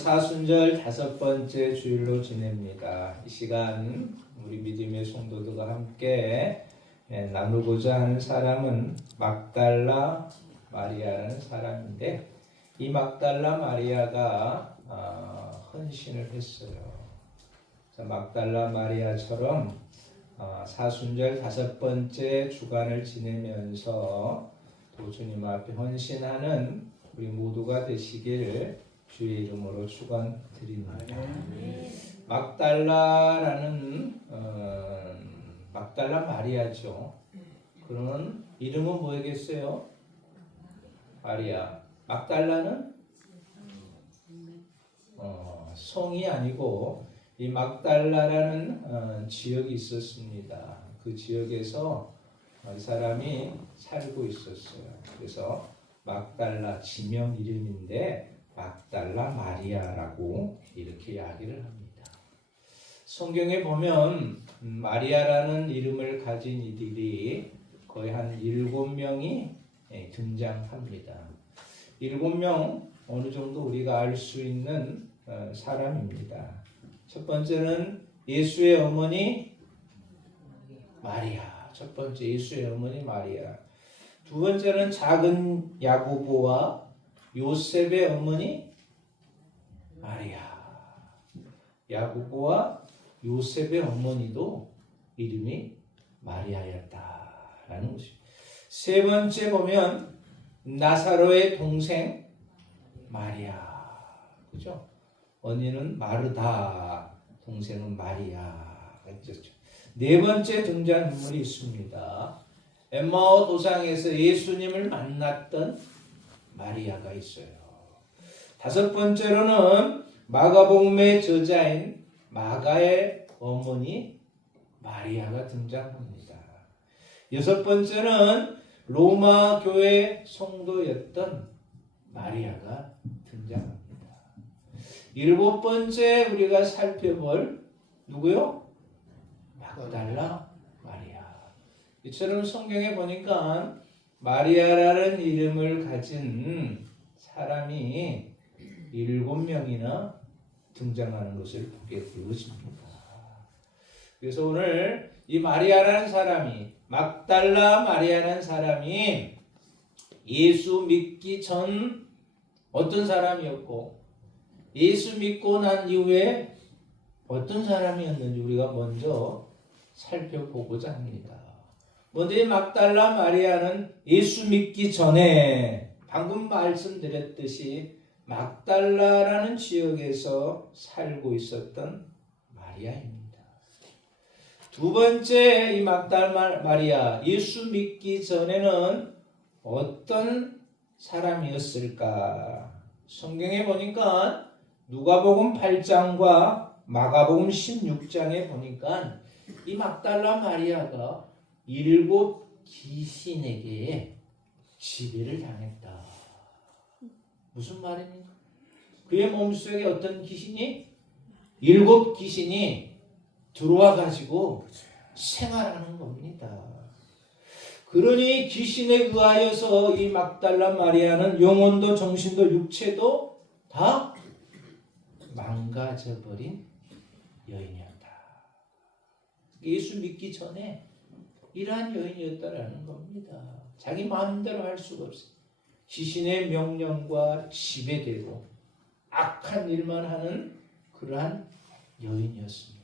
사순절 5번째 주일로 지냅니다. 이 시간 우리 믿음의 성도들과 함께 나누고자 하는 사람은 막달라 마리아라는 사람인데, 이 막달라 마리아가 헌신을 했어요. 막달라 마리아처럼 사순절 5번째 주간을 지내면서 또 주님 앞에 헌신하는 우리 모두가 되시기를 주의 이름으로 축원드립니다. 막달라라는 막달라 마리아죠. 그런 이름은 뭐겠어요? 마리아. 막달라는 성이 아니고 이 막달라라는 지역이 있었습니다. 그 지역에서 이 사람이 살고 있었어요. 그래서 막달라 지명 이름인데 막달라 마리아라고 이렇게 이야기를 합니다. 성경에 보면 마리아라는 이름을 가진 이들이 거의 한 7명이 등장합니다. 7명 어느 정도 우리가 알 수 있는 사람입니다. 첫 번째는 예수의 어머니 마리아. 첫 번째 예수의 어머니 마리아. 두 번째는 작은 야고보와 요셉의 어머니 마리아. 야고보와 요셉의 어머니도 이름이 마리아였다라는 것입니다. 세 번째 보면 나사로의 동생 마리아. 그죠? 언니는 마르다, 동생은 마리아. 그렇죠? 네 번째 등장인물이 있습니다. 엠마오 도상에서 예수님을 만났던 마리아가 있어요. 다섯 번째로는 마가복음의 저자인 마가의 어머니 마리아가 등장합니다. 여섯 번째는 로마 교회 성도였던 마리아가 등장합니다. 일곱 번째 우리가 살펴볼 누구요? 막달라 마리아. 이처럼 성경에 보니까 마리아라는 이름을 가진 사람이 7명이나 등장하는 것을 보게 되었습니다. 그래서 오늘 이 마리아라는 사람이, 막달라 마리아라는 사람이 예수 믿기 전 어떤 사람이었고, 예수 믿고 난 이후에 어떤 사람이었는지 우리가 먼저 살펴보고자 합니다. 먼저 이 막달라 마리아는 예수 믿기 전에 방금 말씀드렸듯이 막달라라는 지역에서 살고 있었던 마리아입니다. 두 번째 이 막달라 마리아, 예수 믿기 전에는 어떤 사람이었을까? 성경에 보니까 누가복음 8장과 마가복음 16장에 보니까 이 막달라 마리아가 7 귀신에게 지배를 당했다. 무슨 말입니까? 그의 몸속에 어떤 귀신이? 7 귀신이 들어와 가지고 생활하는 겁니다. 그러니 귀신에 의하여서 이 막달라 마리아는 영혼도 정신도 육체도 다 망가져버린 여인이었다. 예수 믿기 전에 이러한 여인이었다라는 겁니다. 자기 마음대로 할 수가 없어요. 귀신의 명령과 지배되고 악한 일만 하는 그러한 여인이었습니다.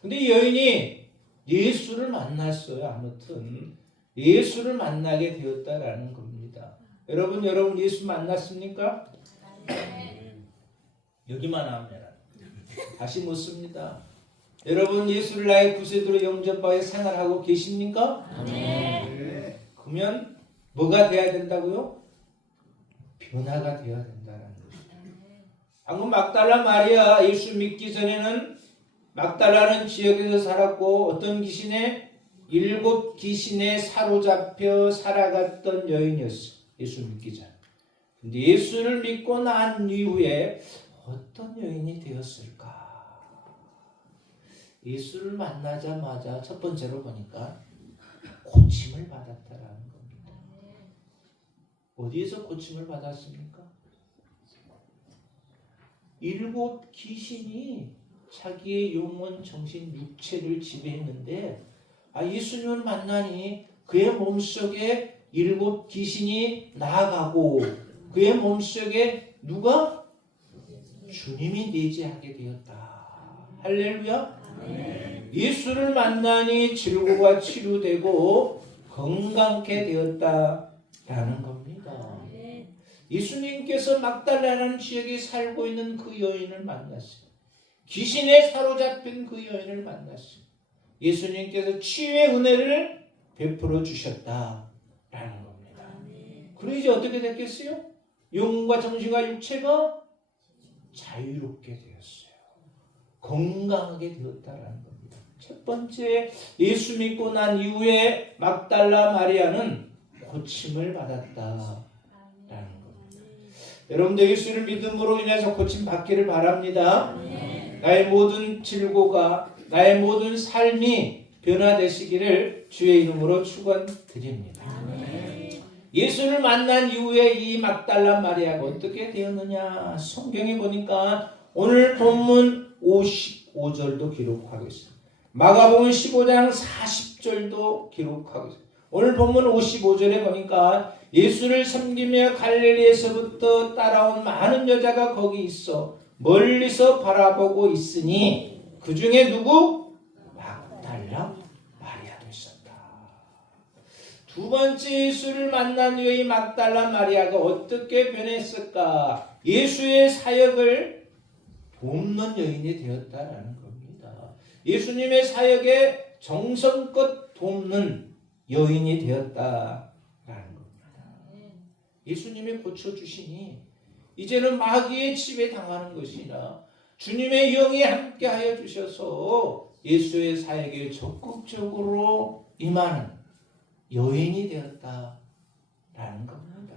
근데 이 여인이 예수를 만났어요. 아무튼 예수를 만나게 되었다라는 겁니다. 여러분 예수 만났습니까? 여기만 하면 다시 묻습니다. 여러분 예수를 나의 구세주로 영접하여 생활하고 계십니까? 네. 그러면 뭐가 돼야 된다고요? 변화가 되어야 된다는 것입니다. 방금 막달라 마리아 예수 믿기 전에는 막달라는 지역에서 살았고 어떤 귀신에 7 귀신에 사로잡혀 살아갔던 여인이었어. 예수 믿기 전. 근데 예수를 믿고 난 이후에 어떤 여인이 되었을까? 예수를 만나자마자 첫 번째로 보니까 고침을 받았다라는 겁니다. 어디에서 고침을 받았습니까? 일곱 귀신이 자기의 영혼, 정신, 육체를 지배했는데 예수님을 만나니 그의 몸속에 일곱 귀신이 나아가고 그의 몸속에 누가? 주님이 내재하게 되었다. 할렐루야. 예수를 만나니 질고가 치료되고 건강케 되었다라는 겁니다. 예수님께서 막달라라는 지역에 살고 있는 그 여인을 만났어요. 귀신에 사로잡힌 그 여인을 만났어요. 예수님께서 치유의 은혜를 베풀어 주셨다라는 겁니다. 그럼 이제 어떻게 됐겠어요? 영과 정신과 육체가 자유롭게 되었어요. 건강하게 되었다라는 겁니다. 첫 번째, 예수 믿고 난 이후에 막달라 마리아는 고침을 받았다라는 겁니다. 여러분들 예수를 믿음으로 인해서 고침 받기를 바랍니다. 나의 모든 질고가, 나의 모든 삶이 변화되시기를 주의 이름으로 축원드립니다. 예수를 만난 이후에 이 막달라 마리아가 어떻게 되었느냐? 성경에 보니까 오늘 본문 55절도 기록하고 있어요. 마가복음 15장 40절도 기록하고 있어요. 오늘 본문 55절에 보니까 예수를 섬기며 갈릴리에서부터 따라온 많은 여자가 거기 있어 멀리서 바라보고 있으니 그 중에 누구? 막달라 마리아도 있었다. 두 번째 예수를 만난 후에 이 막달라 마리아가 어떻게 변했을까? 예수의 사역을 돕는 여인이 되었다라는 겁니다. 예수님의 사역에 정성껏 돕는 여인이 되었다라는 겁니다. 예수님이 고쳐주시니 이제는 마귀의 집에 당하는 것이나 주님의 영이 함께하여 주셔서 예수의 사역에 적극적으로 임하는 여인이 되었다라는 겁니다.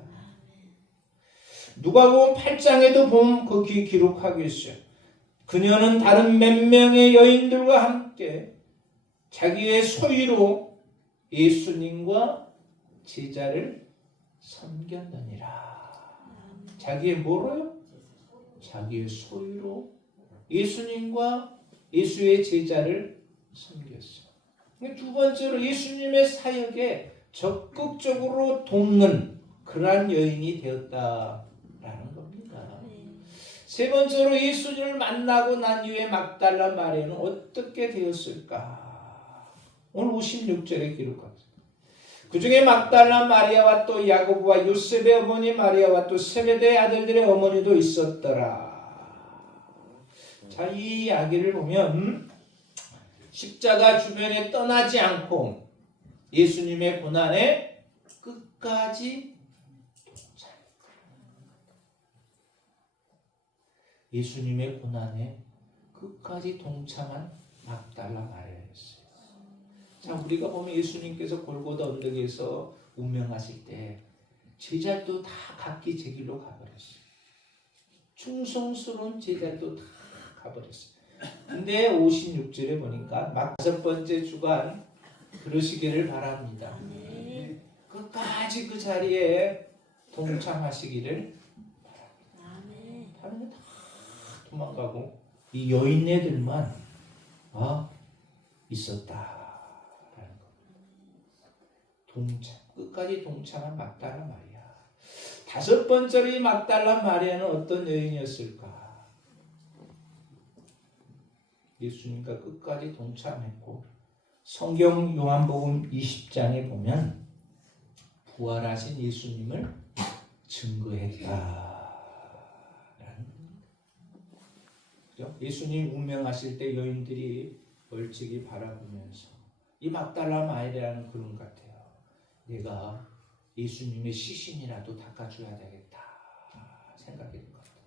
누가복음 8장에도 보면 거기 기록하고 있어요. 그녀는 다른 몇 명의 여인들과 함께 자기의 소유로 예수님과 제자를 섬겼느니라. 자기의 뭐로요? 자기의 소유로 예수님과 예수의 제자를 섬겼어요. 두 번째로 예수님의 사역에 적극적으로 돕는 그러한 여인이 되었다라는 겁니다. 세 번째로 예수님을 만나고 난 이후에 막달라 마리아는 어떻게 되었을까? 오늘 56절에 기록합니다. 그 중에 막달라 마리아와 또 야고보와 요셉의 어머니 마리아와 또 세베대의 아들들의 어머니도 있었더라. 자, 이 이야기를 보면 십자가 주변에 떠나지 않고 예수님의 고난에 끝까지 예수님의 고난에 끝까지 동참한 막달라 마리아였어요. 자, 우리가 보면 예수님께서 골고다 언덕에서 운명하실 때 제자들도 다 각기 제 길로 가버렸어요. 충성스러운 제자들도 다 가버렸어요. 근데 56절에 보니까 막 5번째 주간 그러시기를 바랍니다. 끝까지 그 자리에 동참하시기를 바랍니다. 다른 다 도망가고 이 여인네들만 있었다. 끝까지 동참한 막달라 마리아. 5번째로 이 막달라 마리아는 어떤 여인이었을까? 예수님과 끝까지 동참했고 성경 요한복음 20장에 보면 부활하신 예수님을 증거했다. 예수님 운명하실 때 여인들이 멀찍이 바라보면서 이 막달라 마리아는 그런 것 같아요. 내가 예수님의 시신이라도 닦아줘야 되겠다 생각했던 것 같아요.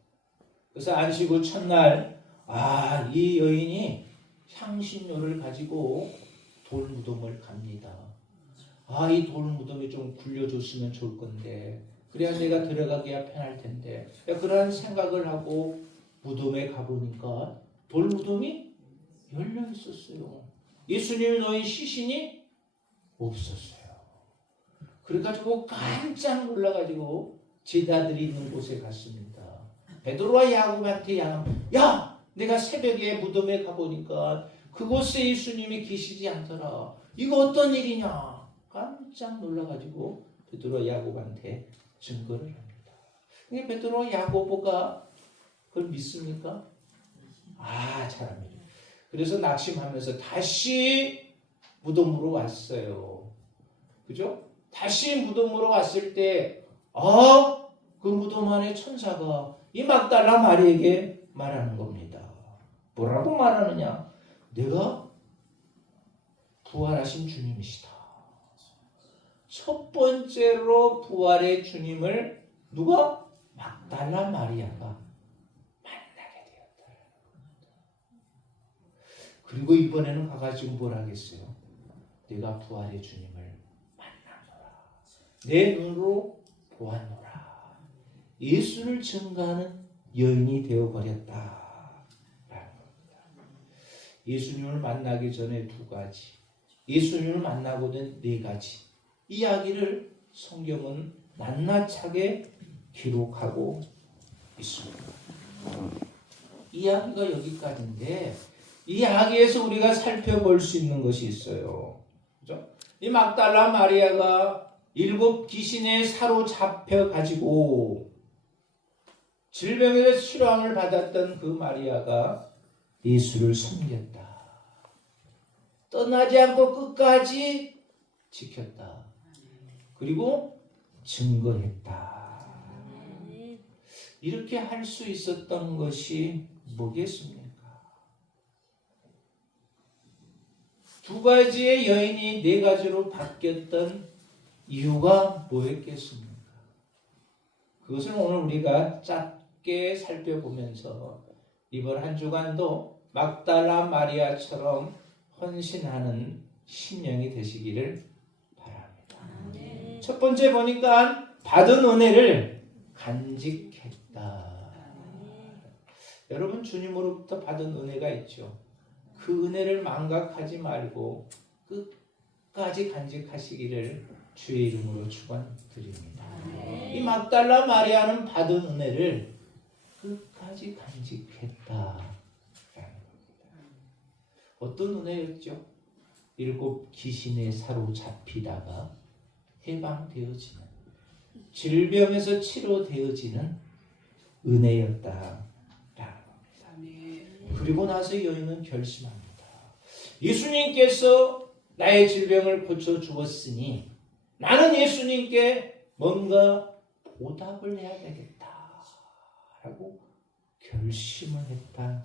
그래서 안식 후 첫날 이 여인이 향신료를 가지고 돌무덤을 갑니다. 이 돌무덤이 좀 굴려줬으면 좋을 건데 그래야 내가 들어가기야 편할 텐데 그런 생각을 하고 무덤에 가보니까 돌무덤이 열려 있었어요. 예수님이 놓인 시신이 없었어요. 그래가지고 깜짝 놀라가지고 제자들이 있는 곳에 갔습니다. 베드로와 야고보한테 야, 내가 새벽에 무덤에 가보니까 그곳에 예수님이 계시지 않더라. 이거 어떤 일이냐? 깜짝 놀라가지고 베드로와 야고보한테 증거를 합니다. 근데 베드로와 야고보가 그걸 믿습니까? 잘 안 믿어요. 그래서 낙심하면서 다시 무덤으로 왔어요. 그죠? 다시 무덤으로 왔을 때, 그 무덤 안에 천사가 이 막달라 마리에게 말하는 겁니다. 뭐라고 말하느냐? 내가 부활하신 주님이시다. 첫 번째로 부활의 주님을 누가? 막달라 마리아가 만나게 되었다. 그리고 이번에는 가가지고 뭘 하겠어요? 내가 부활의 주님을 만나노라. 내 눈으로 보았노라. 예수를 증거하는 여인이 되어버렸다. 예수님을 만나기 전에 2가지, 예수님을 만나고 된 4가지 이야기를 성경은 낱낱하게 기록하고 있습니다. 이야기가 여기까지인데 이 이야기에서 우리가 살펴볼 수 있는 것이 있어요. 그죠? 이 막달라 마리아가 7 귀신에 사로잡혀 가지고 질병에서 치료함을 받았던 그 마리아가 예수를 섬겼다. 떠나지 않고 끝까지 지켰다. 그리고 증거했다. 이렇게 할 수 있었던 것이 뭐겠습니까? 2가지의 여인이 4가지로 바뀌었던 이유가 뭐였겠습니까? 그것은 오늘 우리가 짧게 살펴보면서 이번 한 주간도 막달라 마리아처럼 헌신하는 심령이 되시기를 바랍니다. 첫 번째 보니까 받은 은혜를 간직했다. 여러분 주님으로부터 받은 은혜가 있죠. 그 은혜를 망각하지 말고 끝까지 간직하시기를 주의 이름으로 축원드립니다. 이 막달라 마리아는 받은 은혜를 끝까지 간직했다. 어떤 은혜였죠? 7 귀신에 사로잡히다가 해방되어지는, 질병에서 치료되어지는 은혜였다. 그리고 나서 여인은 결심합니다. 예수님께서 나의 질병을 고쳐주었으니 나는 예수님께 뭔가 보답을 해야 되겠다 라고 결심을 했다.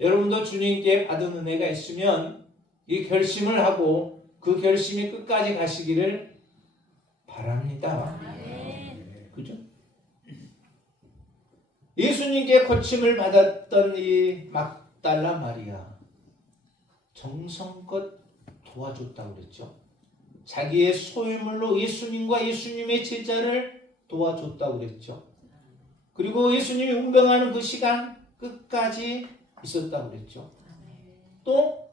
여러분도 주님께 받은 은혜가 있으면 이 결심을 하고 그 결심이 끝까지 가시기를 바랍니다. 그죠? 예수님께 고침을 받았던 이 막달라 마리아, 정성껏 도와줬다고 그랬죠. 자기의 소유물로 예수님과 예수님의 제자를 도와줬다고 그랬죠. 그리고 예수님이 운병하는 그 시간 끝까지 있었다고 그랬죠. 또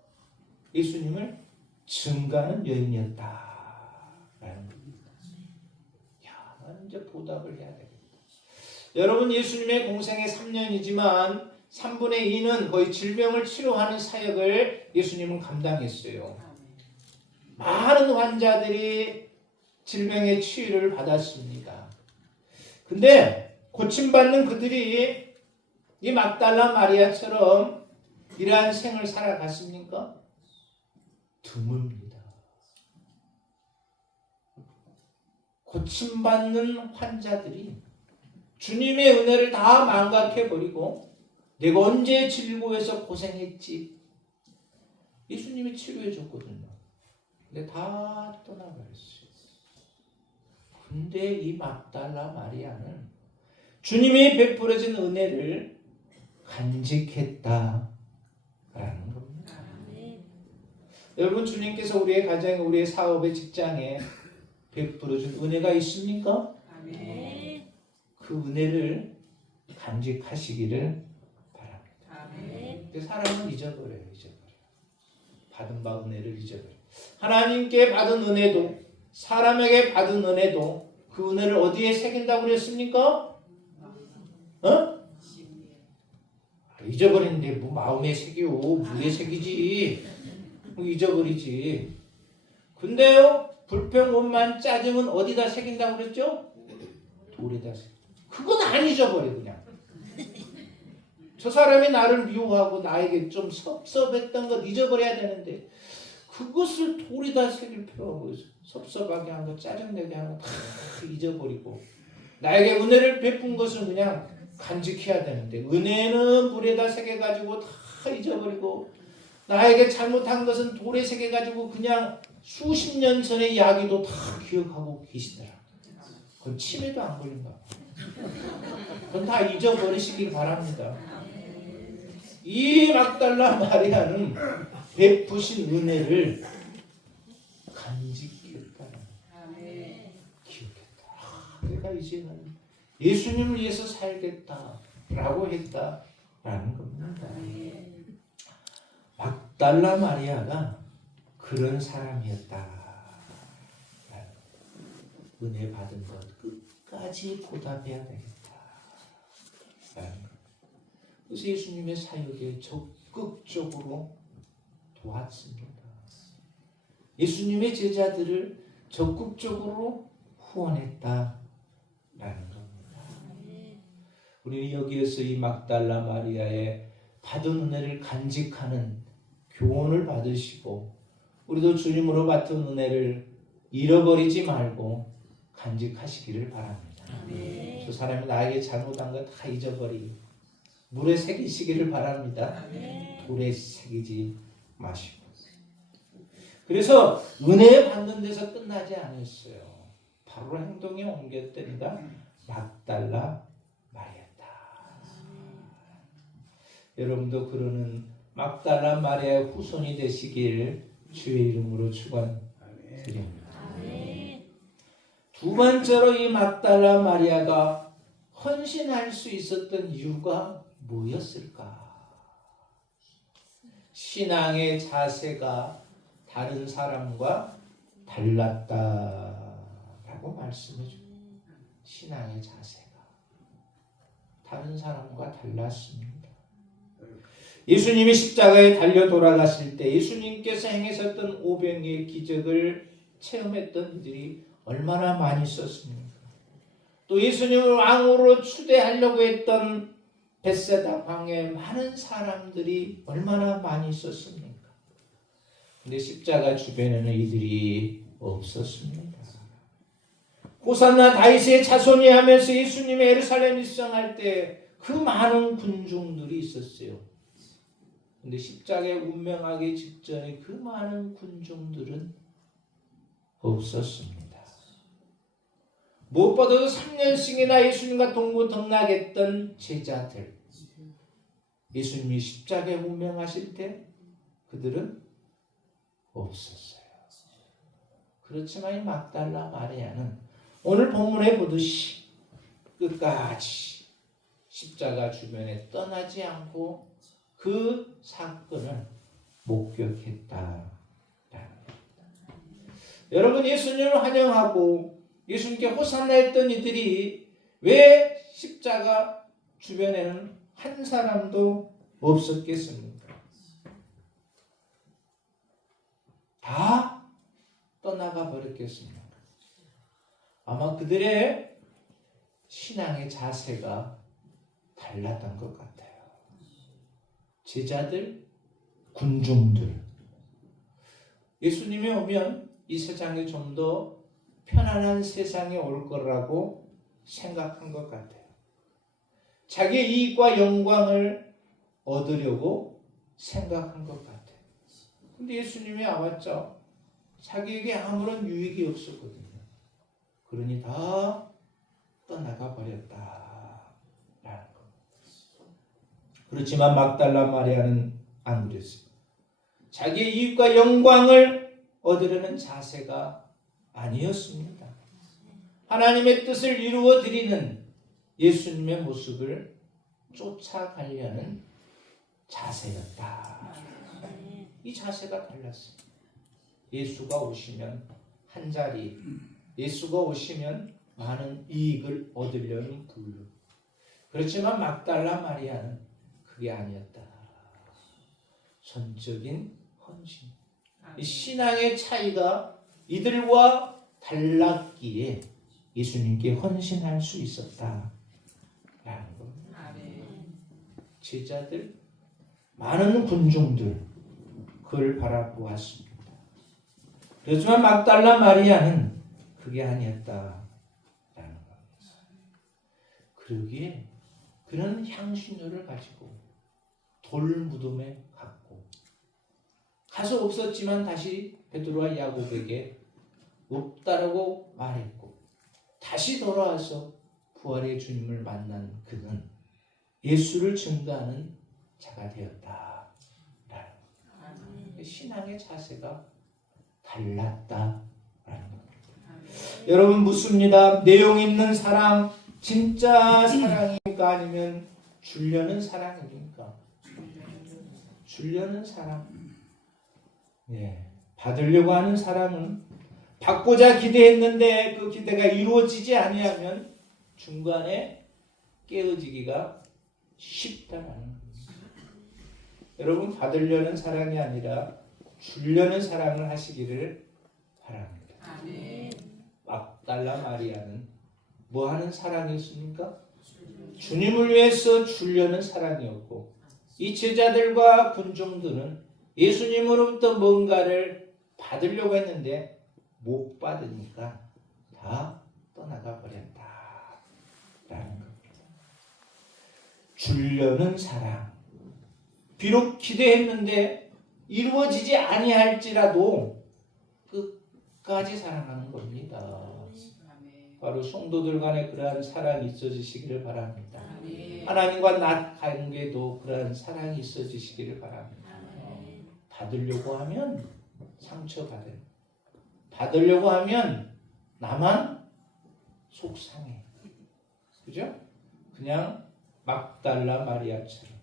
예수님을 증거하는 여인이었다라는 겁니다. 나는 이제 보답을 해야 되겠다. 여러분 예수님의 공생애 3년이지만 3분의 2는 거의 질병을 치료하는 사역을 예수님은 감당했어요. 많은 환자들이 질병의 치유를 받았습니다. 근데 고침받는 그들이 이 막달라 마리아처럼 이러한 생을 살아갔습니까? 드뭅니다. 고침받는 환자들이 주님의 은혜를 다 망각해버리고 내가 언제 질고해서 고생했지? 예수님이 치료해줬거든요. 근데 다 떠나버렸어요. 근데 이 막달라 마리아는 주님이 베풀어진 은혜를 간직했다라는 겁니다. 여러분 주님께서 우리의 가정에, 우리의 사업에, 직장에 베풀어준 은혜가 있습니까? 그 은혜를 간직하시기를 바랍니다. 사람은 잊어버려요. 받은 바 은혜를 잊어버려요. 하나님께 받은 은혜도, 사람에게 받은 은혜도 그 은혜를 어디에 새긴다고 그랬습니까? 어? 잊어버리는데 뭐 마음에 새기요. 물에 새기지. 뭐 잊어버리지. 근데요, 불평, 원만, 짜증은 어디다 새긴다고 그랬죠? 돌에다 새겨. 그건 안 잊어버려 그냥. 저 사람이 나를 미워하고 나에게 좀 섭섭했던 것 잊어버려야 되는데 그것을 돌에다 새길 필요가 없어. 섭섭하게 한 거, 짜증내게 한 거 다 잊어버리고 나에게 은혜를 베푼 것을 그냥 간직해야 되는데 은혜는 물에다 새겨가지고 다 잊어버리고 나에게 잘못한 것은 돌에 새겨가지고 그냥 수십 년 전의 이야기도 다 기억하고 계시더라. 그건 치매도 안 걸린다. 그건 다 잊어버리시길 바랍니다. 이 막달라 마리아는 베푸신 은혜를 간직했다. 기억했다. 내가 이제는 예수님을 위해서 살겠다라고 했다라는 겁니다. 막달라 마리아가 그런 사람이었다. 은혜 받은 것 끝까지 보답해야 되겠다. 그래서 예수님의 사역에 적극적으로 도왔습니다. 예수님의 제자들을 적극적으로 후원했다라는 겁니다. 우리는 여기에서 이 막달라 마리아의 받은 은혜를 간직하는 교훈을 받으시고 우리도 주님으로 받은 은혜를 잃어버리지 말고 간직하시기를 바랍니다. 저 사람이 나에게 잘못한 거 다 잊어버리고 물에 새기시기를 바랍니다. 돌에 새기지 마시고. 그래서 은혜 받는 데서 끝나지 않았어요. 바로 행동에 옮겼더니가 막달라 마리아다. 여러분도 그러는 막달라 마리아의 후손이 되시길 주의 이름으로 축원드립니다. 두 번째로 이 막달라 마리아가 헌신할 수 있었던 이유가 뭐였을까? 신앙의 자세가 다른 사람과 달랐다라고 말씀해 줍니다. 신앙의 자세가 다른 사람과 달랐습니다. 예수님이 십자가에 달려 돌아가실 때 예수님께서 행하셨던 오병이의 기적을 체험했던 이들이 얼마나 많이 있었습니까? 또 예수님을 왕으로 추대하려고 했던 벳세다 광야에 많은 사람들이 얼마나 많이 있었습니까? 근데 십자가 주변에는 이들이 없었습니다. 호산나 다윗의 자손이 하면서 예수님이 예루살렘 입성할 때 그 많은 군중들이 있었어요. 근데 십자가에 운명하기 직전에 그 많은 군중들은 없었습니다. 무엇보다도 3년씩이나 예수님과 동고동락했던 제자들, 예수님이 십자가에 운명하실 때 그들은 없었어요. 그렇지만 이 막달라 마리아는 오늘 본문에 보듯이 끝까지 십자가 주변에 떠나지 않고 그 사건을 목격했다. 여러분, 예수님을 환영하고 예수님께 호산나 했던 이들이 왜 십자가 주변에는 한 사람도 없었겠습니까? 다 떠나가 버렸겠습니까? 아마 그들의 신앙의 자세가 달랐던 것 같아요. 제자들, 군중들. 예수님이 오면 이 세상에 좀 더 편안한 세상이 올 거라고 생각한 것 같아요. 자기의 이익과 영광을 얻으려고 생각한 것 같아요. 근데 예수님이 와봤죠. 자기에게 아무런 유익이 없었거든요. 그러니 다 떠나가 버렸다라는 것. 그렇지만 막달라 마리아는 안 그랬어요. 자기의 이익과 영광을 얻으려는 자세가 아니었습니다. 하나님의 뜻을 이루어 드리는 예수님의 모습을 쫓아가려는 자세였다. 이 자세가 달랐어요. 예수가 오시면 한 자리, 예수가 오시면 많은 이익을 얻으려는 분류. 그렇지만 막달라 마리아는 그게 아니었다. 전적인 헌신. 이 신앙의 차이가 이들과 달랐기에 예수님께 헌신할 수 있었다. 라는 겁니다. 제자들, 많은 군중들 그걸 바라보았습니다. 그렇지만 막달라 마리아는 그게 아니었다. 라는 겁니다. 그러기에 그런 향신료를 가지고 돌 무덤에 갔고 가서 없었지만 다시 베드로와 야곱에게 없다라고 말했고 다시 돌아와서 부활의 주님을 만난 그는 예수를 증거하는 자가 되었다. 라는 신앙의 자세가 달랐다라는 겁니다. 여러분 묻습니다. 내용 있는 사랑 진짜 사랑입니까? 아니면 주려는 사랑입니까? 주려는 사랑. 예, 받으려고 하는 사랑은 받고자 기대했는데 그 기대가 이루어지지 아니하면 중간에 깨어지기가 쉽다라는 겁니다. 여러분 받으려는 사랑이 아니라 주려는 사랑을 하시기를 바랍니다. 막달라 마리아는 뭐 하는 사랑이었습니까? 주님을 위해서 주려는 사랑이었고 이 제자들과 군중들은 예수님으로부터 뭔가를 받으려고 했는데 못 받으니까 다 떠나가 버렸다 라는 겁니다. 주려는 사랑, 비록 기대했는데 이루어지지 아니할지라도 끝까지 사랑하는 겁니다. 바로 성도들 간에 그러한 사랑이 있어지시기를 바랍니다. 하나님과 나 관계도 그러한 사랑이 있어지시기를 바랍니다. 받으려고 하면 상처받아요. 받으려고 하면 나만 속상해. 그죠? 그냥 막달라 마리아처럼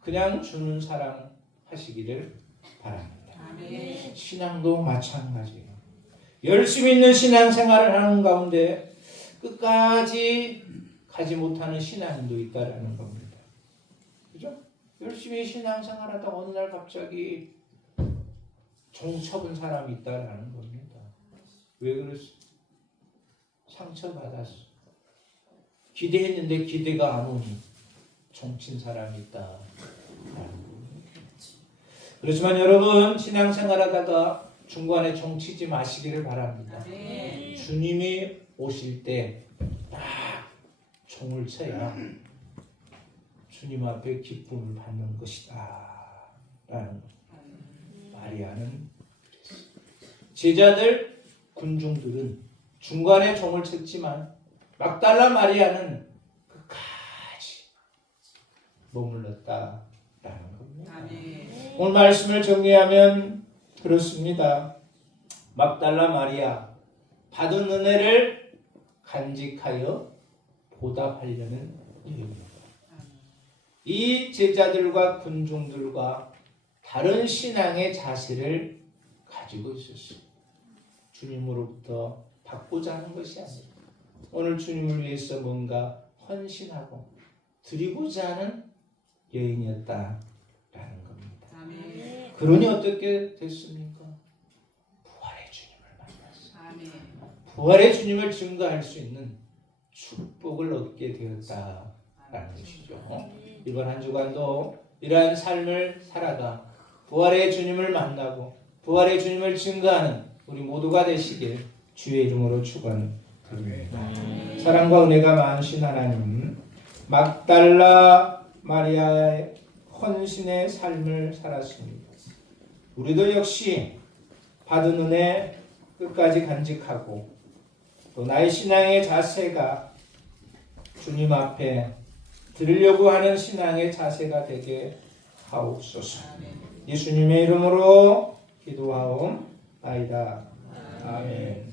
그냥 주는 사랑 하시기를 바랍니다. 신앙도 마찬가지예요. 열심히 있는 신앙생활을 하는 가운데 끝까지 가지 못하는 신앙인도 있다라는 겁니다. 그죠? 열심히 신앙생활하다 어느 날 갑자기 종쳐본 사람이 있다라는 겁니다. 왜 그랬어? 상처받았어. 기대했는데 기대가 안 오니 종친 사람이 있다. 그렇지만 여러분 신앙생활하다가 중간에 종치지 마시기를 바랍니다. 주님이 오실 때 딱 종을 쳐야 주님 앞에 기쁨을 받는 것이다 라는 마리아는 그랬어요. 제자들 군중들은 중간에 종을 쳤지만 막달라 마리아는 끝까지 머물렀다 라는 겁니다. 오늘 말씀을 정리하면 그렇습니다. 막달라 마리아 받은 은혜를 간직하여 보답하려는 일입니다. 이 제자들과 군중들과 다른 신앙의 자세를 가지고 있었어요. 주님으로부터 받고자 하는 것이 아니라 오늘 주님을 위해서 뭔가 헌신하고 드리고자 하는 여인이었다라는 겁니다. 그러니 어떻게 됐습니까? 부활의 주님을 만났어요. 부활의 주님을 증거할 수 있는 축복을 얻게 되었다라는 것이죠. 이번 한 주간도 이러한 삶을 살아가 부활의 주님을 만나고 부활의 주님을 증거하는 우리 모두가 되시길 주의 이름으로 축원드립니다. 사랑과 은혜가 많으신 하나님, 막달라 마리아의 헌신의 삶을 살았습니다. 우리도 역시 받은 은혜 끝까지 간직하고 또 나의 신앙의 자세가 주님 앞에 드리려고 하는 신앙의 자세가 되게 하옵소서. 예수님의 이름으로 기도하옵나이다. 아멘.